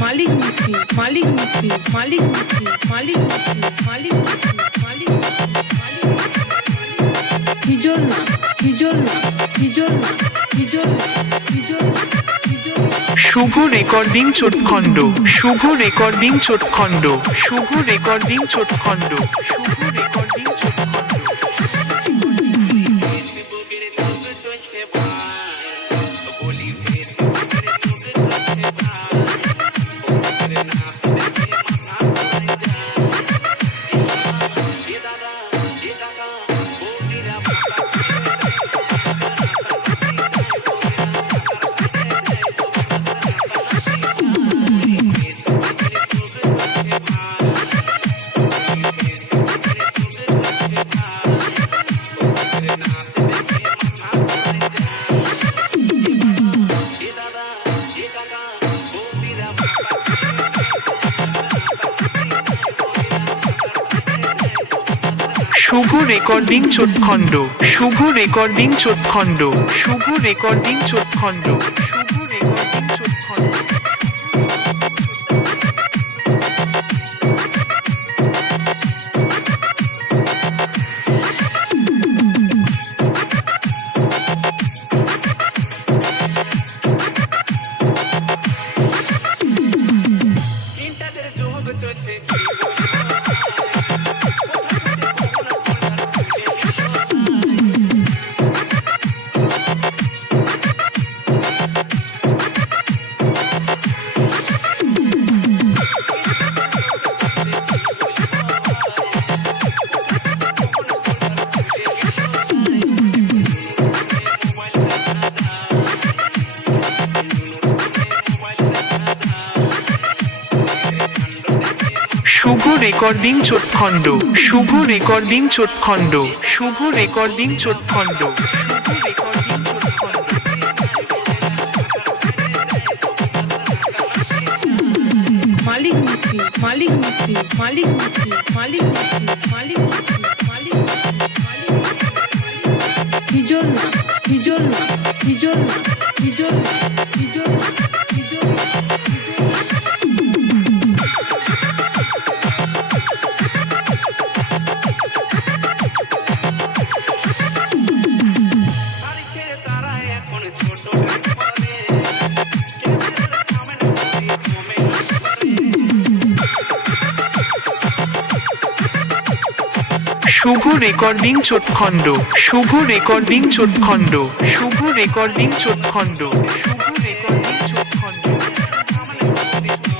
মালিক মিস্ত্রি মালিক মিস্ত্রি মালিক মিস্ত্রি মালিক মিস্ত্রি মালিক মিস্ত্রি মালিক মালিক হিজল না হিজল না হিজল না হিজল না হিজল হিজল শুভ রেকর্ডিং চোটখণ্ড শুভ রেকর্ডিং চোটখণ্ড শুভ রেকর্ডিং চোটখণ্ড শুভ রেকর্ডিং চোটখণ্ড শুভ রেকর্ডিং চোটখণ্ড শুভ রেকর্ডিং চোটখণ্ড শুভ রেকর্ডিং চোটখণ্ড শুভ রেকর্ডিং চোটখণ্ড শুভ রেকর্ডিং চোটখণ্ড শুভ রেকর্ডিং চোটখণ্ড শুভ রেকর্ডিং চোটখণ্ড শুভ রেকর্ডিং চোটখণ্ড মালিক মিস্ত্রি মালিক মিস্ত্রি মালিক মিস্ত্রি মালিক মিস্ত্রি মালিক মিস্ত্রি মালিক মালিক হিজল না হিজল না হিজল না হিজল না হিজল না হিজল না শুভ রেকর্ডিং চোটখণ্ড শুভ রেকর্ডিং চোটখণ্ড শুভ রেকর্ডিং চোটখণ্ড শুভ রেকর্ডিং চোটখণ্ড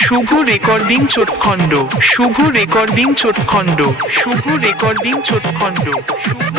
শুভ রেকর্ডিং চোটখণ্ড শুভ রেকর্ডিং চোটখণ্ড শুভ রেকর্ডিং চোটখণ্ড শুভ